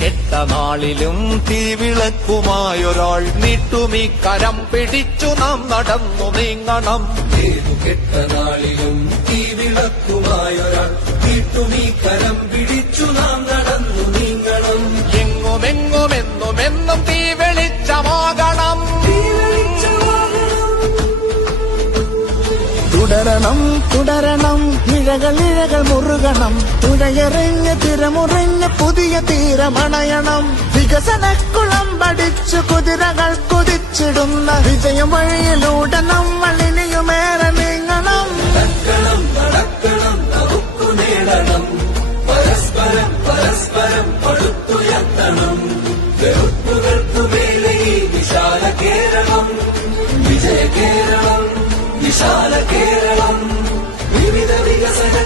കെട്ട നാളിലും തീവിളക്കുമായൊരാൾ നീട്ടുമീ കരം പിടിച്ചു നാം നടന്നു നീങ്ങണം. ഏതു കെട്ട നാളിലും തീവിളക്കുമായൊരാൾ വിളക്കുമായൊരാൾ വീട്ടുമീ കരം പിടിച്ചു നാം നടന്നു നീങ്ങണം. എങ്ങുമെങ്ങുമെന്നുമെന്നും തീ വെളിച്ചമാകണം തുടരണം തുടരണം. നൽകണം തുഴയെറിഞ്ഞ് തിരമുറിഞ്ഞ് പുതിയ തീരമണയണം. വികസനക്കുളം പഠിച്ചു കുതിരകൾ കുതിച്ചിടുന്ന വിജയം വഴിയിലൂടെ നമ്മൾ ഇനിയുമേറെ നീങ്ങണം. പരസ്പരം വിശാല കേരളം. വിവിധ വികസന